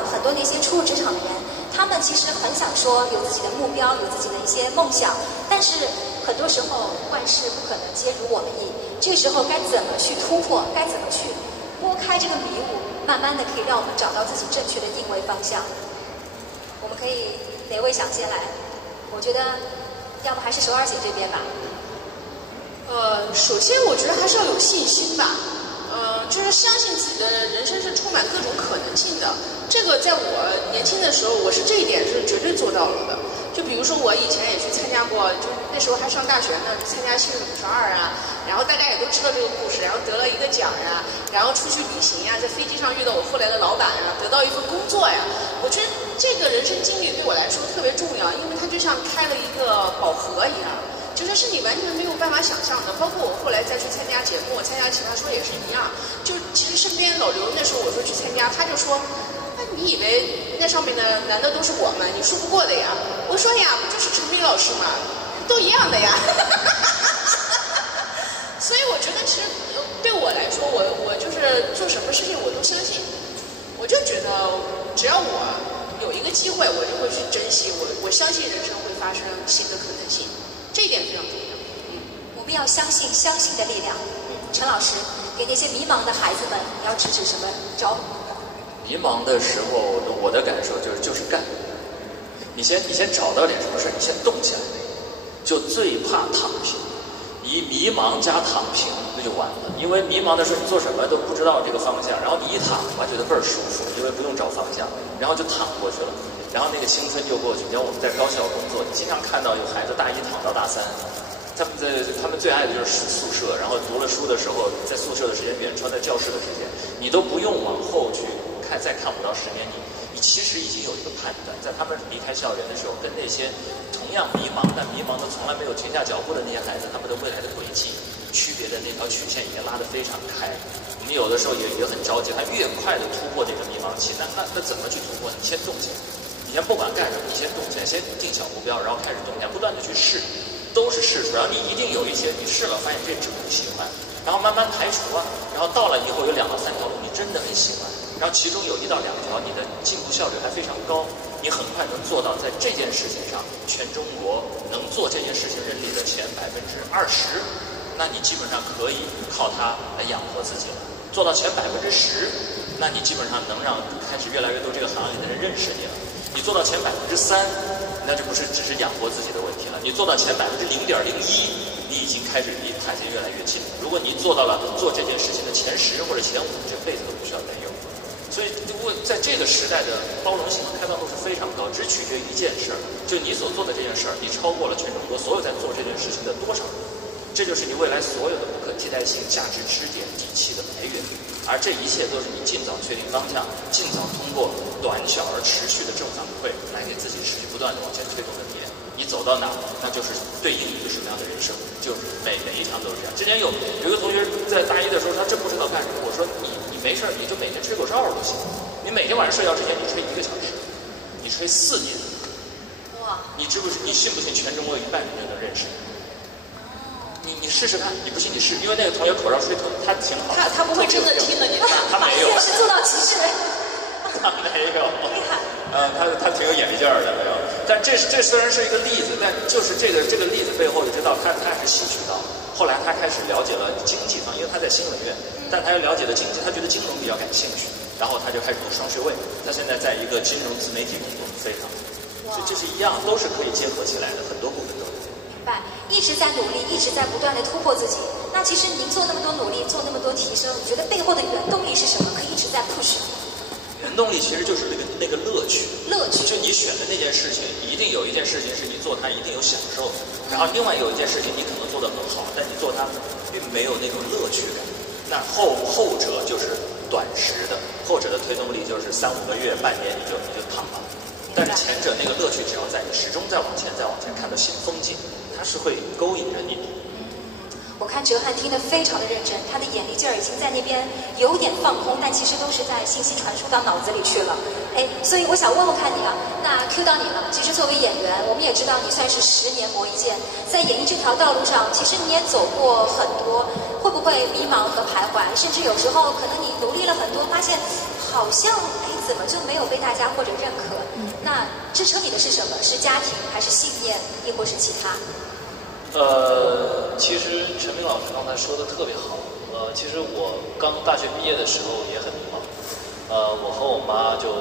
很多那些初入职场的人，他们其实很想说有自己的目标，有自己的一些梦想，但是很多时候万事不可能皆如我们意，这个时候该怎么去突破，该怎么去拨开这个迷雾，慢慢的可以让我们找到自己正确的定位方向。我们可以哪位想先来？我觉得要不还是首尔姐这边吧。首先我觉得还是要有信心吧。就是相信自己的人生是充满各种可能性的。这个在我年轻的时候，我是这一点是绝对做到了的。就比如说我以前也去参加过，就那时候还上大学呢，去参加新人52啊，然后大家也都知道这个故事，然后得了一个奖呀，然后出去旅行呀，在飞机上遇到我后来的老板呀，得到一份工作呀。我觉得这个人生经历对我来说特别重要，因为它就像开了一个宝盒一样。就是是你完全没有办法想象的，包括我后来再去参加节目，参加奇葩说也是一样。就其实身边老刘那时候我说去参加，他就说，那你以为那上面的男的都是我们，你输不过的呀？我说呀，不就是陈明老师嘛，都一样的呀。所以我觉得其实对我来说，我就是做什么事情我都相信，我就觉得只要我有一个机会，我就会去珍惜。我相信人生会发生新的可能性。这一点非常重要。我们要相信的力量。陈老师，给那些迷茫的孩子们，你要指什么招？迷茫的时候，我的感受就是干。你先找到点什么事，你先动起来。就最怕躺平，一迷茫加躺平那就完了。因为迷茫的时候你做什么都不知道这个方向，然后你一躺吧觉得倍儿舒服，因为不用找方向，然后就躺过去了。然后那个青春就过去。你像我们在高校工作，你经常看到有孩子大一躺到大3，他们最爱的就是宿舍，然后读了书的时候，在宿舍的时间远超在教室的时间，你都不用往后去再看5到10年，你其实已经有一个判断，在他们离开校园的时候，跟那些同样迷茫但迷茫的从来没有停下脚步的那些孩子，他们的未来的轨迹区别的那条曲线已经拉得非常开。我们有的时候也很着急，他越快的突破这个迷茫期，那怎么去突破？你先动起来。你先不管干什么，你先动起来，先定小目标，然后开始动起来，不断的去试，都是试出来。然后你一定有一些你试了发现这只不喜欢，然后慢慢排除啊，然后到了以后有2到3条路你真的很喜欢，然后其中有1到2条你的进步效率还非常高，你很快能做到在这件事情上全中国能做这件事情人里的前20%，那你基本上可以靠它来养活自己了。做到前10%，那你基本上能让开始越来越多这个行业的人认识你了。你做到前3%，那就不是只是养活自己的问题了。你做到前0.01%，你已经开始离台阶越来越近了。如果你做到了做这件事情的前10或者前5，这辈子都不需要再用。所以，如果在这个时代的包容性和开放度是非常高，只取决于一件事儿，就你所做的这件事儿，你超过了全中国所有在做这件事情的多少人。这就是你未来所有的不可替代性价值支点底气的来源。而这一切都是你尽早确定方向，尽早通过短小而持续的正反馈来给自己持续不断的往前推动的点。你走到哪，那就是对应一个什么样的人生，就是每一场都是这样。之前有一个同学在大一的时候，他真不知道干什么。我说你没事，你就每天吹口哨都行。你每天晚上睡觉之前你吹1个小时，你吹4年，哇！你信不信全中国有1半人就能认识你？你试试看，你不信你试，因为那个同学口哨吹他挺好。他不会真的听了你的，他没有，是做到极致。他没有，他挺有眼力劲儿的，没有。但这虽然是一个例子，但就是这个例子背后，你知道他是吸取到，后来他开始了解了经济方，因为他在新闻院，但他又了解了经济，他觉得金融比较感兴趣，然后他就开始读双学位，他现在在一个金融自媒体工作，非常好。所以这是一样，都是可以结合起来的，很多部分都。一直在努力，一直在不断的突破自己。那其实您做那么多努力，做那么多提升，你觉得背后的原动力是什么？可以一直在 push。原动力其实就是那个乐趣。乐趣。就你选的那件事情，一定有一件事情是你做它一定有享受，然后另外有一件事情你可能做得很好，但你做它并没有那种乐趣感。那后者就是短时的，后者的推动力就是3、5个月、半年你就躺了。但是前者那个乐趣只要在，你始终在往前看到新风景。它是会勾引着你。我看哲瀚听得非常的认真，他的眼力劲儿已经在那边有点放空，但其实都是在信息传输到脑子里去了。所以我想问问看你啊，那 Q 到你了。其实作为演员，我们也知道你算是10年磨一剑，在演艺这条道路上，其实你也走过很多，会不会迷茫和徘徊？甚至有时候可能你努力了很多，发现好像怎么就没有被大家或者认可？那支撑你的是什么？是家庭，还是信念，亦或是其他？其实陈明老师刚才说的特别好。其实我刚大学毕业的时候也很迷茫。我和我妈就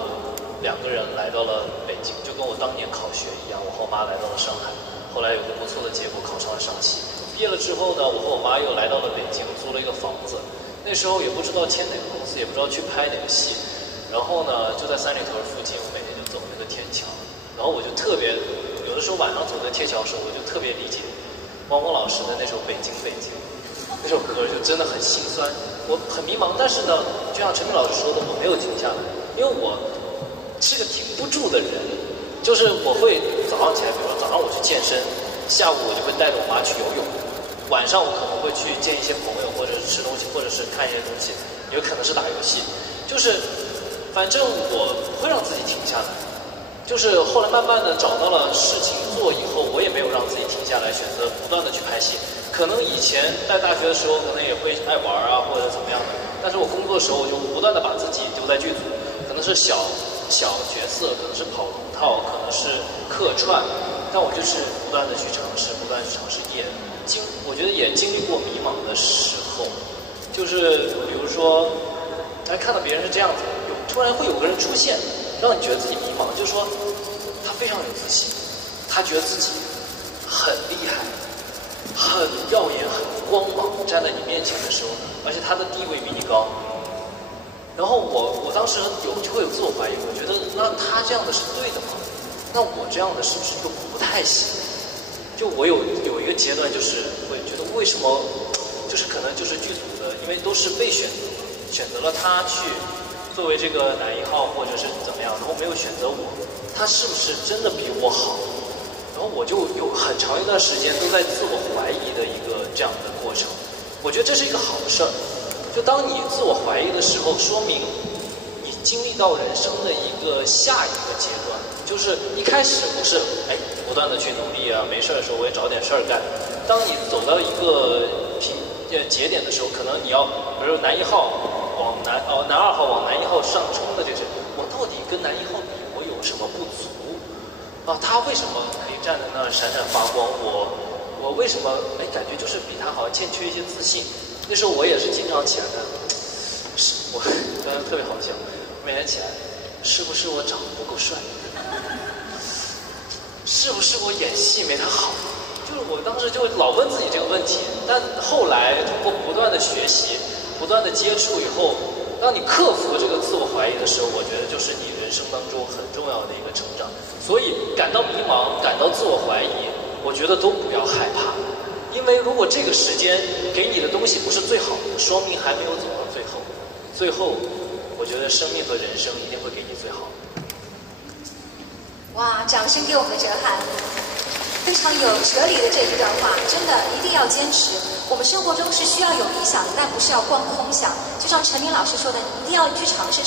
2个人来到了北京，就跟我当年考学一样，我和我妈来到了上海，后来有个不错的结果，考上了上戏。毕业了之后呢，我和我妈又来到了北京，租了一个房子。那时候也不知道签哪个公司，也不知道去拍哪个戏。然后呢，就在三里屯附近，我每天就走那个天桥。然后我就特别，有的时候晚上走在天桥的时候，我就特别理解汪峰老师的那首《北京北京》，那首歌就真的很心酸。我很迷茫，但是呢，就像陈明老师说的，我没有停下来，因为我是个停不住的人。就是我会早上起来，比如说早上我去健身，下午我就会带着我妈去游泳，晚上我可能会去见一些朋友，或者是吃东西，或者是看一些东西，也有可能是打游戏。就是反正我会让自己停下来。就是后来慢慢的找到了事情做以后，我也没有让自己停下来，选择不断的去拍戏。可能以前在大学的时候，可能也会爱玩啊，或者怎么样的。但是我工作的时候，我就不断的把自己丢在剧组，可能是小角色，可能是跑龙套，可能是客串，但我就是不断的去尝试，不断地去尝试。我觉得也经历过迷茫的时候，就是比如说，看到别人是这样子，突然会有个人出现。让你觉得自己迷茫，就是说他非常有自信，他觉得自己很厉害、很耀眼、很光芒，站在你面前的时候，而且他的地位比你高。然后我当时就会有自我怀疑，我觉得那他这样的是对的吗？那我这样的是不是又不太行？就我有一个阶段，就是会觉得为什么，就是可能就是剧组的，因为都是被选择了他去作为这个男一号或者是怎么样，然后没有选择我，他是不是真的比我好？然后我就有很长一段时间都在自我怀疑的一个这样的过程。我觉得这是一个好的事儿，就当你自我怀疑的时候，说明你经历到人生的一个下一个阶段。就是一开始我是不断的去努力啊，没事的时候我也找点事儿干。当你走到一个节点的时候，可能你要，比如男一号男二号往男一号上冲的这些，我到底跟男一号比，我有什么不足啊？他为什么可以站在那儿闪闪发光？我为什么感觉就是比他好像欠缺一些自信？那时候我也是经常起来的，我刚才特别好笑，每天起来，是不是我长得不够帅？是不是我演戏没他好？就是我当时就老问自己这个问题，但后来通过不断的学习。不断的接触以后，当你克服这个自我怀疑的时候，我觉得就是你人生当中很重要的一个成长。所以感到迷茫，感到自我怀疑，我觉得都不要害怕，因为如果这个时间给你的东西不是最好的，说明还没有走到最后。最后，我觉得生命和人生一定会给你最好的。哇，掌声给我们哲瀚，非常有哲理的这一段话，真的一定要坚持。我们生活中是需要有理想的，但不是要光空想。就像陈明老师说的，你一定要去尝试，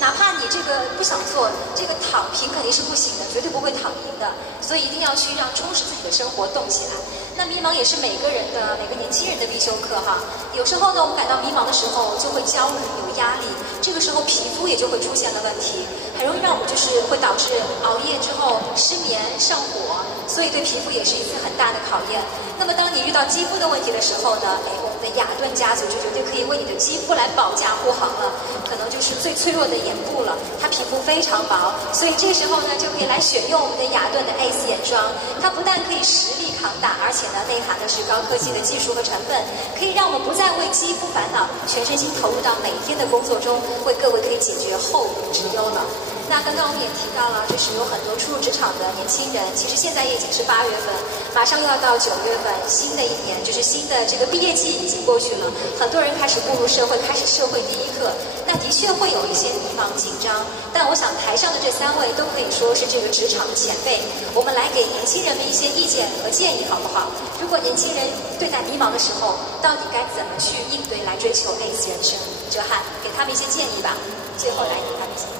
哪怕你这个不想做，这个躺平肯定是不行的，绝对不会躺赢的。所以一定要去让充实自己的生活动起来。那迷茫也是每个年轻人的必修课哈。有时候呢，我们感到迷茫的时候，就会焦虑、有压力，这个时候皮肤也就会出现了问题，很容易让我们就是会导致熬夜之后失眠、上火，所以对皮肤也是一次很大的考验。那么当你遇到肌肤的问题的时候呢，我们的雅顿家族就绝对可以为你的肌肤来保驾护航了。可能就是最脆弱的眼部了，它皮肤非常薄，所以这时候呢就可以来选用我们的雅顿的 Ace 眼霜。它不但可以实力抗打，而且呢内含的是高科技的技术和成分，可以让我们不再为肌肤烦恼，全身心投入到每天的工作中，为各位可以解决后顾之忧了。那刚刚我们也提到了，就是有很多初入职场的年轻人，其实现在也已经是8月份，马上又要到9月份，新的一年就是新的这个毕业季已经过去了，很多人开始步入社会，开始社会第一课，那的确会有一些迷茫紧张，但我想台上的这3位都可以说是这个职场的前辈，我们来给年轻人们一些意见和建议好不好？如果年轻人对待迷茫的时候，到底该怎么去应对来追求 Ace 人生？哲瀚给他们一些建议吧，最后来给他们一些。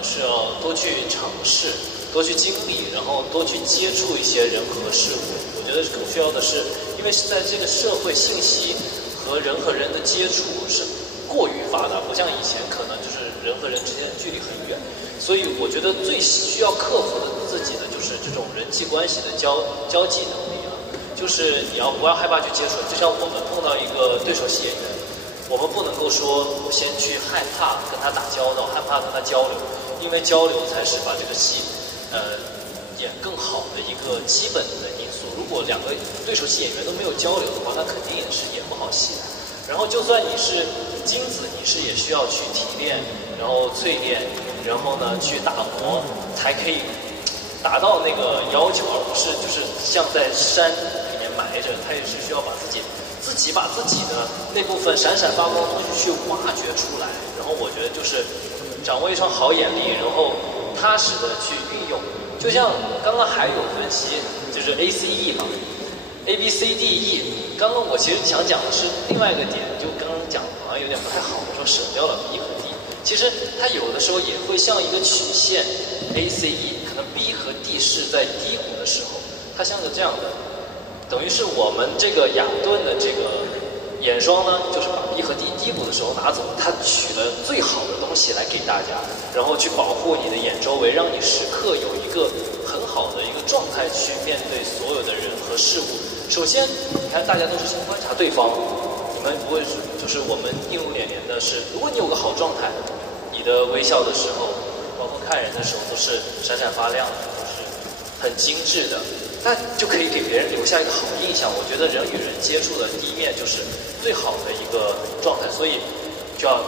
是要多去尝试，多去经历，然后多去接触一些人和事物。我觉得更需要的是，因为现在这个社会信息和人和人的接触是过于发达，不像以前可能就是人和人之间的距离很远，所以我觉得最需要克服的自己的就是这种人际关系的交际能力啊。就是你不要害怕去接触。就像我们碰到一个对手戏演员，我们不能够说先去害怕跟他打交道，害怕跟他交流，因为交流才是把这个戏演更好的一个基本的因素。如果两个对手戏演员都没有交流的话，那肯定也是演不好戏的。然后就算你是金子，你是也需要去提炼，然后淬炼，然后呢去打磨，才可以达到那个要求，而不是就是像在山里面埋着，他也是需要把自己把自己的那部分闪闪发光的东西去挖掘出来。然后我觉得就是掌握一双好眼力，然后踏实的去运用。就像刚刚还有分析，就是 ACE 嘛 ，ABCDE。刚刚我其实想讲的是另外一个点，就刚刚讲好像有点不太好，我说省掉了 B 和 D。其实它有的时候也会像一个曲线 ，ACE 可能 B 和 D 是在低谷的时候，它像个这样的，等于是我们这个雅顿的这个眼霜呢，就是把 B 和 D 低谷的时候拿走，它取了最好的东西来给大家，然后去保护你的眼周围，让你时刻有一个很好的一个状态去面对所有的人和事物。首先，你看大家都是先观察对方，你们不会就是我们映入眼帘的是，如果你有个好状态，你的微笑的时候，包括看人的时候都是闪闪发亮的，都是很精致的，那就可以给别人留下一个好印象。我觉得人与人接触的第一面就是最好的一个状态，所以就要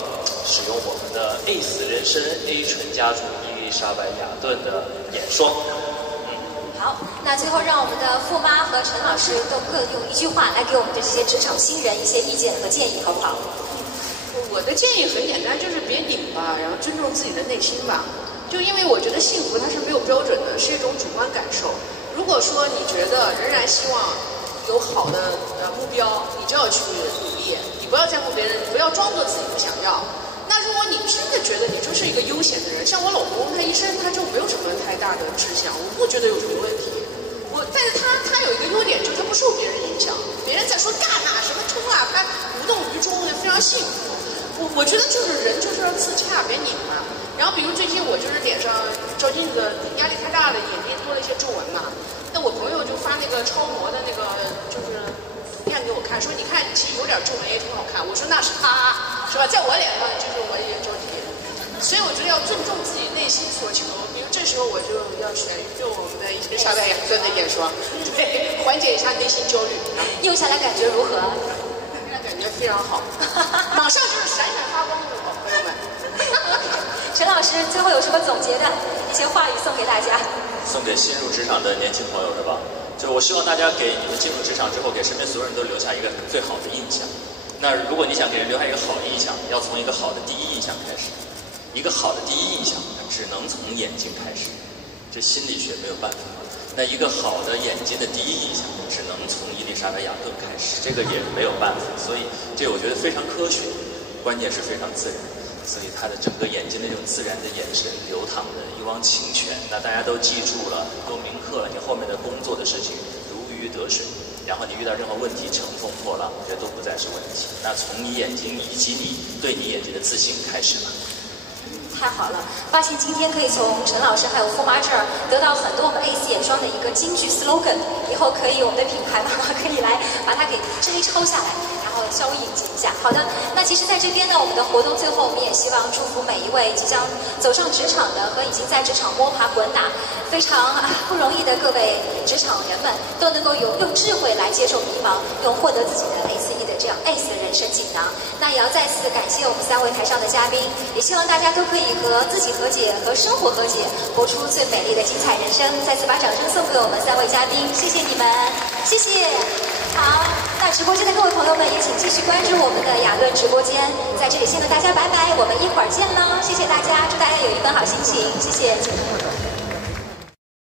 使用我们的 ACE 人参 A 醇家族伊丽莎白雅顿的眼霜。好，那最后让我们的傅妈和陈老师都各用一句话来给我们的这些职场新人一些意见和建议，好不好？我的建议很简单，就是别拧吧，然后尊重自己的内心吧。就因为我觉得幸福它是没有标准的，是一种主观感受。如果说你觉得仍然希望有好的目标，你就要去努力，你不要在乎别人，你不要装作自己不想要。那如果你真的觉得你就是一个悠闲的人，像我老公他一生他就没有什么太大的志向，我不觉得有什么问题。但是他有一个优点，就是他不受别人影响，别人在说干啊什么冲啊，他无动于衷，非常幸福。我觉得就是人就是要自洽，别拧嘛。然后比如最近我就是脸上照镜子压力太大了，眼睛多了一些皱纹嘛。那我朋友就发那个超模的那个就是图片给我看，说你看其实有点皱纹也挺好看。我说那是他，是吧？在我脸上就是我也着急。所以我觉得要尊重自己内心所求。比如这时候我就要选用我们的伊丽莎白雅顿的眼霜，对，缓解一下内心焦虑。用下来感觉如何？感觉非常好，马上就是闪闪发光的好朋友们。陈老师最后有什么总结的一些话语送给大家？送给新入职场的年轻朋友是吧？就我希望大家给你们进入职场之后，给身边所有人都留下一个最好的印象。那如果你想给人留下一个好的印象，要从一个好的第一印象开始。一个好的第一印象只能从眼睛开始，这心理学没有办法。那一个好的眼睛的第一印象只能从伊丽莎白雅顿开始，这个也没有办法。所以这我觉得非常科学，关键是非常自然。所以他的整个眼睛那种自然的眼神，流淌的一汪清泉，那大家都记住了，都铭刻了，你后面的工作的事情如鱼得水。然后你遇到任何问题，乘风破浪，这都不再是问题。那从你眼睛以及你对你眼睛的自信开始了。太好了，发现今天可以从陈老师还有傅妈这儿得到很多我们 ACE 眼霜的一个金句 slogan， 以后可以我们的品牌妈妈可以来把它给摘抄下来，然后稍微引进一下。好的，那其实在这边呢，我们的活动最后我们也希望祝福每一位即将走上职场的和已经在职场摸爬滚打非常不容易的各位职场人们，都能够用智慧来接受迷茫，用获得自己的 ACE 的这样 ACE 的人生锦囊。那也要再次感谢我们3位台上的嘉宾，也希望大家都可以和自己和解，和生活和解，活出最美丽的精彩人生。再次把掌声送给我们3位嘉宾，谢谢你们，谢谢。好，那直播间的各位朋友们也请继续关注我们的雅顿直播间，在这里先跟大家拜拜，我们一会儿见喽，谢谢大家，祝大家有一份好心情，谢谢。